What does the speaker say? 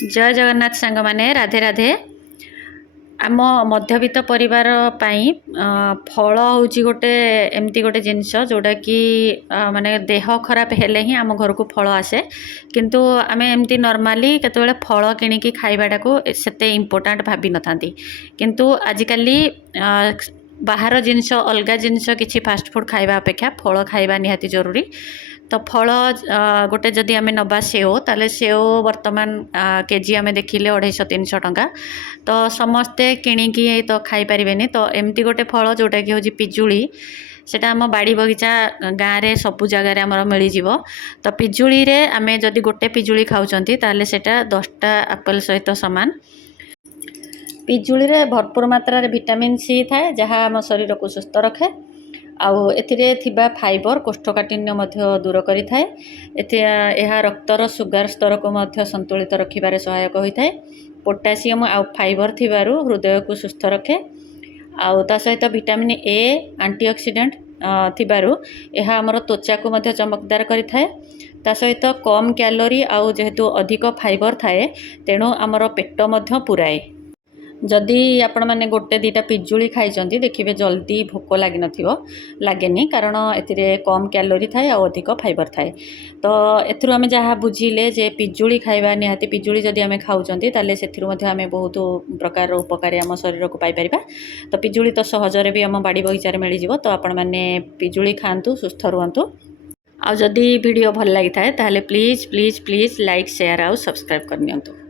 जय जगन्नाथ सांग माने राधे राधे। आम मध्यवित्त परिवार पाई फल हूँ गोटे एमती गोटे जिनस जोटा कि माने देह खराब हेले ही आम घर को फल आसे, किंतु आम एमती नॉर्मली केतबेले फल किणिकी खाइबाटा को सेते इम्पोर्टेंट भाभी न थांती, किंतु आजिकल बाहर जिनस अलग जिनस किसी फास्ट फूड खाइबा अपेक्षा फल खाइबा निहाती जरूरी। तो फल गोटे जदि आम नवा सेओ ताले सेओ वर्तमान केजी आम देखिले 250-300 टंका। तो समस्ते किणिकी तो खाई पारिबेनी, तो एमती गोटे फल जोटा कि हूँ पिजुली, सेटा आम बाड़ी बगीचा गाँव में सबू जगार आमर मिल जाव। तो पिजुली रे आम जदि गोटे पिजुली खाऊँच ताले सेटा 10टा आपेल सहित सामान। पिजुली रे भरपूर मात्रा रे विटामिन सी थाए जहाँ आम शरीर को सुस्थ रखे। आउ एथिरे थिबा फाइबर कोष्ठकाठिन्य मध्य दूर करि थाए। यह रक्तर सुगार स्तर को मध्य संतुलित रखिबारे सहायक होता है। पोटासियम आउ फाइबर थिबारु हृदय को सुस्थ रखे। आउ ता सहित विटामिन ए एंटीऑक्सीडेंट थिबारु यह आमर त्वचा को मध्य चमकदार करि थाए। ता सहित कम कैलोरी आउ जेहेतु अधिक फाइबर थाए तेणु आमर पेट मध्य पुराए। जदि आपण मैंने गोटे दुटा पिजुली खाई देखिए जल्दी भोक लगी लगेनि, कारण एथिरे कम कैलोरी थाए और अधिक फाइबर थाए। तो एथुरु आमे जहाँ बुझिले जे पिजुली खाइबा निहाती, पिजुली जदि आमे खाउचंती ताले सेथिरु मध्ये आमे बहुत प्रकार उपकारी आम शरीर को पाई परिबा। तो पिजुली तो सहजरे भी आम बाड़ी बगीचार मिल जिवो। तो आपण मैंने पिजुली खातु, सुस्थ रुहतु। आ जदि वीडियो भल लगी थाए ताले please please please like share आउ सब्सक्राइब करनियंतु।